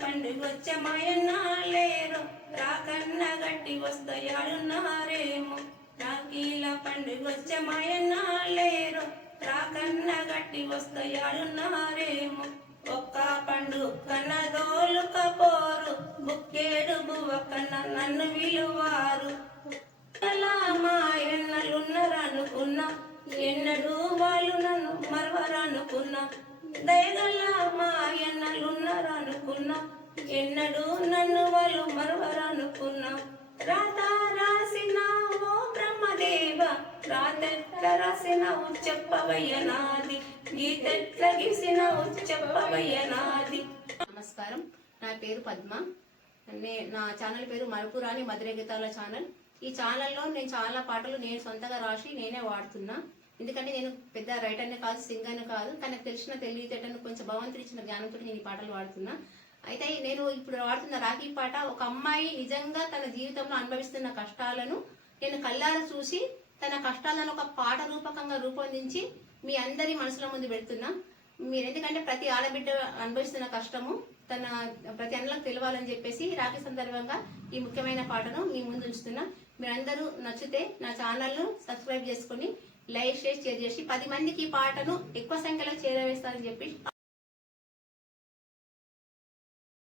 పండుగొచ్చే మాయన్న లేరు రాకన్న గట్టి వస్తాయాడున్నారేమో రాఖీల పండుగొచ్చే మాయన్న లేరు రాకన్న గట్టి వస్తాయాడున్నారేమో ఒక్క పండుగన దోలుకపోరు బుక్కేడు బువ్వకన్న నన్ను విలువారు అలా మాయన్నలున్నరనుకున్నా ఎన్నడూ వాళ్ళు నన్ను మరవరనుకున్నా దయగల మాయన్నలున్నరనుకున్నా ఎన్నడూ నన్ను వాళ్ళు మరవరనుకున్నా రాత రాసిన ఓ బ్రహ్మదేవ రాతెట్ల రాసినవు చెప్పవయ్య నాది గీతెట్ల గీసినవు చెప్పవయ్య నాది. నమస్కారం, నా పేరు పద్మ. నా ఛానల్ పేరు మరపురాని మధుర గీతాల ఛానల్. ఈ ఛానల్లో నేను చాలా పాటలు నేను సొంతగా రాసి నేనే వాడుతున్నా. ఎందుకంటే నేను పెద్ద రైటర్ని కాదు, సింగర్ని కాదు, తనకు తెలిసిన తెలివితేటను కొంచెం భగవంతుడు ఇచ్చిన జ్ఞానంతో నేను ఈ పాటలు వాడుతున్నా. అయితే నేను ఇప్పుడు వాడుతున్న రాఖీ పాట ఒక అమ్మాయి నిజంగా తన జీవితంలో అనుభవిస్తున్న కష్టాలను నేను కళ్ళారా చూసి తన కష్టాలను ఒక పాట రూపకంగా రూపొందించి మీ అందరి మనసుల ముందు పెడుతున్నా. మీరు ఎందుకంటే ప్రతి ఆడబిడ్డ అనుభవిస్తున్న కష్టము తన ప్రతి అన్నలకు తెలియాలని చెప్పేసి రాఖీ సందర్భంగా ఈ ముఖ్యమైన పాటను మీ ముందు ఉంచుతున్నా. మీరందరూ నచ్చితే నా ఛానల్ను సబ్స్క్రైబ్ చేసుకుని లైక్ షేర్ చేసి 10 మందికి ఈ పాటను ఎక్కువ సంఖ్యలో చేరవేస్తారని చెప్పి